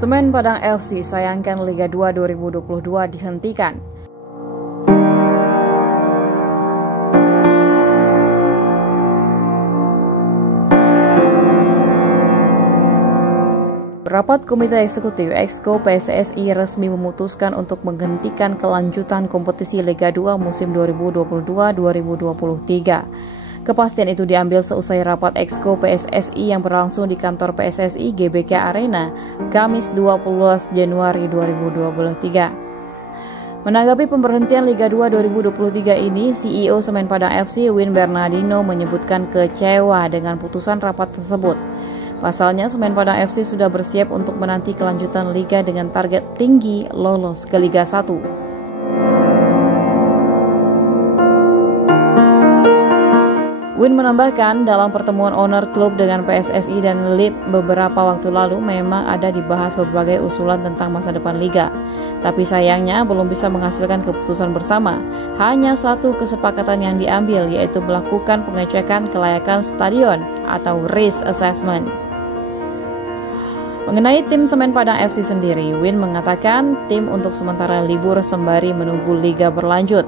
Semen Padang FC sayangkan Liga 2 2022 dihentikan. Rapat Komite Eksekutif Exco PSSI resmi memutuskan untuk menghentikan kelanjutan kompetisi Liga 2 musim 2022-2023. Kepastian itu diambil seusai rapat Exco PSSI yang berlangsung di kantor PSSI GBK Arena, Kamis 20 Januari 2023. Menanggapi pemberhentian Liga 2 2023 ini, CEO Semen Padang FC Win Bernardino menyebutkan kecewa dengan putusan rapat tersebut. Pasalnya, Semen Padang FC sudah bersiap untuk menanti kelanjutan Liga dengan target tinggi lolos ke Liga 1. Win menambahkan, dalam pertemuan owner klub dengan PSSI dan LIP beberapa waktu lalu memang ada dibahas berbagai usulan tentang masa depan Liga. Tapi sayangnya belum bisa menghasilkan keputusan bersama. Hanya satu kesepakatan yang diambil, yaitu melakukan pengecekan kelayakan stadion atau risk assessment. Mengenai tim Semen Padang FC sendiri, Win mengatakan tim untuk sementara libur sembari menunggu Liga berlanjut.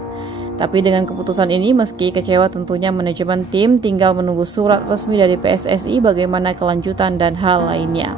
Tapi dengan keputusan ini, meski kecewa tentunya manajemen tim tinggal menunggu surat resmi dari PSSI bagaimana kelanjutan dan hal lainnya.